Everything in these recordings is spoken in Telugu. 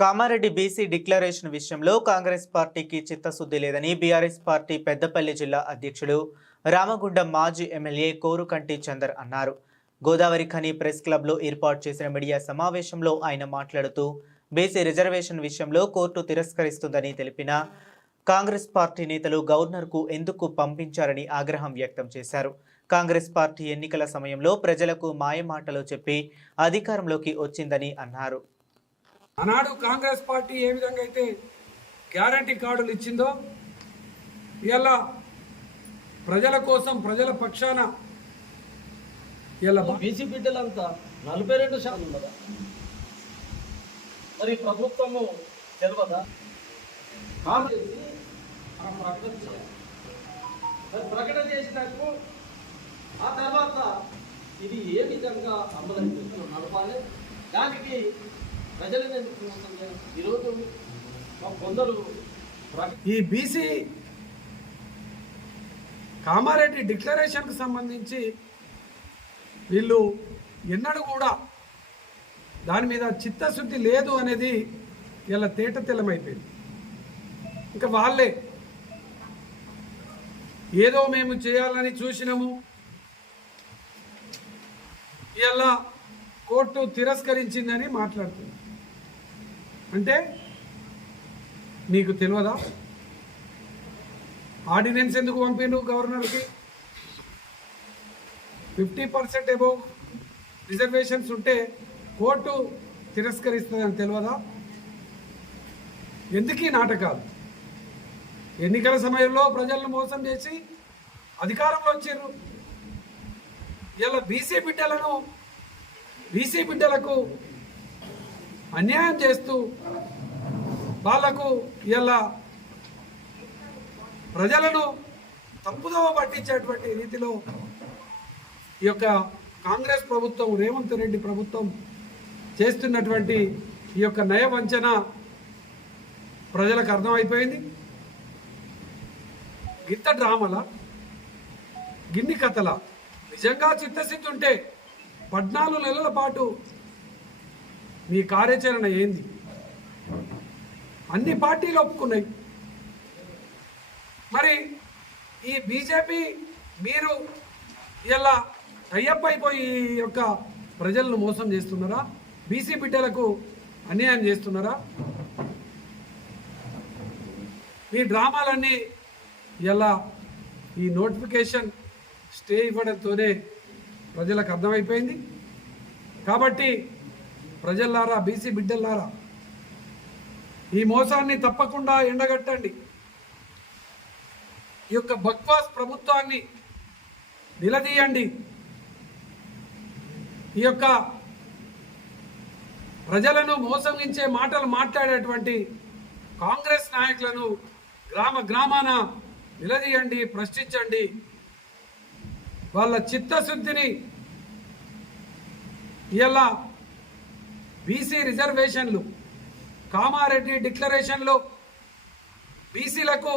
కామారెడ్డి బీసీ డిక్లరేషన్ విషయంలో కాంగ్రెస్ పార్టీకి చిత్తశుద్ధి లేదని బీఆర్ఎస్ పార్టీ పెద్దపల్లి జిల్లా అధ్యక్షుడు రామగుండం మాజీ ఎమ్మెల్యే కోరుకంటి చందర్ అన్నారు. గోదావరి ఖని ప్రెస్ క్లబ్లో ఏర్పాటు చేసిన మీడియా సమావేశంలో ఆయన మాట్లాడుతూ బీసీ రిజర్వేషన్ విషయంలో కోర్టు తిరస్కరిస్తుందని తెలిపిన కాంగ్రెస్ పార్టీ నేతలు గవర్నర్కు ఎందుకు పంపించారని ఆగ్రహం వ్యక్తం చేశారు. కాంగ్రెస్ పార్టీ ఎన్నికల సమయంలో ప్రజలకు మాయమాటలు చెప్పి అధికారంలోకి వచ్చిందని అన్నారు. ఆనాడు కాంగ్రెస్ పార్టీ ఏ విధంగా అయితే గ్యారంటీ కార్డులు ఇచ్చిందో ఇలా ప్రజల కోసం ప్రజల పక్షాన ఇలా బీసీ బిడ్డలంతా 42% ఉన్నదా? మరి ప్రభుత్వము తెలియదా? ప్రకటన చేసినట్టు ఆ తర్వాత ఇది ఏ విధంగా అమలు నడపాలి, దానికి ప్రజలను ఎందుకు ఈరోజు కొందరు ఈ బీసీ కామారెడ్డి డిక్లరేషన్కి సంబంధించి వీళ్ళు ఎన్నడూ కూడా దాని మీద చిత్తశుద్ధి లేదు అనేది ఇలా తేటతెల్లమైపోయింది. ఇంకా వాళ్ళే ఏదో మేము చేయాలని చూసినాము, ఇలా కోర్టు తిరస్కరించిందని మాట్లాడుతుంది. అంటే మీకు తెలియదా? ఆర్డినెన్స్ ఎందుకు పంపిండు గవర్నర్కి? 50% అబోవ్ రిజర్వేషన్స్ ఉంటే కోర్టు తిరస్కరిస్తుందని తెలియదా? ఎందుకు ఈ నాటకాలు? ఎన్నికల సమయంలో ప్రజలను మోసం చేసి అధికారంలో వచ్చారు. ఇలా బీసీ బిడ్డలకు అన్యాయం చేస్తూ వాళ్లకు ఇలా ప్రజలను తప్పుదోవ పట్టించేటువంటి రీతిలో ఈ యొక్క కాంగ్రెస్ ప్రభుత్వం, రేవంత్ రెడ్డి ప్రభుత్వం చేస్తున్నటువంటి ఈ యొక్క నయవంచన ప్రజలకు అర్థమైపోయింది. గింత డ్రామల, గిన్ని కథల, నిజంగా చిత్తశుద్ధి ఉంటే 14 నెలల పాటు మీ కార్యాచరణ ఏంది? అన్ని పార్టీలు ఒప్పుకున్నాయి. మరి ఈ బీజేపీ మీరు ఇలా టైఅప్ అయిపోయి ఈ యొక్క ప్రజలను మోసం చేస్తున్నారా? బీసీ బిడ్డలకు అన్యాయం చేస్తున్నారా? ఈ డ్రామాలన్నీ ఇలా ఈ నోటిఫికేషన్ స్టే ఇవ్వడంతోనే ప్రజలకు అర్థమైపోయింది. కాబట్టి ప్రజల్లారా, బీసీ బిడ్డల్లారా, ఈ మోసాన్ని తప్పకుండా ఎండగట్టండి. ఈ యొక్క బక్వాస్ ప్రభుత్వాన్ని నిలదీయండి. ఈ యొక్క ప్రజలను మోసగించే మాటలు మాట్లాడేటువంటి కాంగ్రెస్ నాయకులను గ్రామాన నిలదీయండి, ప్రశ్నించండి. వాళ్ళ చిత్తశుద్ధిని ఇలా బీసీ రిజర్వేషన్లు, కామారెడ్డి డిక్లరేషన్లో బీసీలకు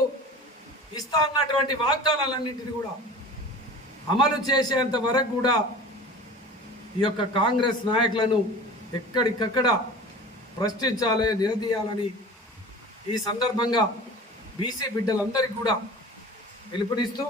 ఇస్తా అన్నటువంటి వాగ్దానాలన్నింటినీ కూడా అమలు చేసేంత వరకు కూడా ఈ యొక్క కాంగ్రెస్ నాయకులను ఎక్కడికక్కడ ప్రశ్నించాలి, నిలదీయాలని ఈ సందర్భంగా బీసీ బిడ్డలందరికీ కూడా పిలుపునిస్తూ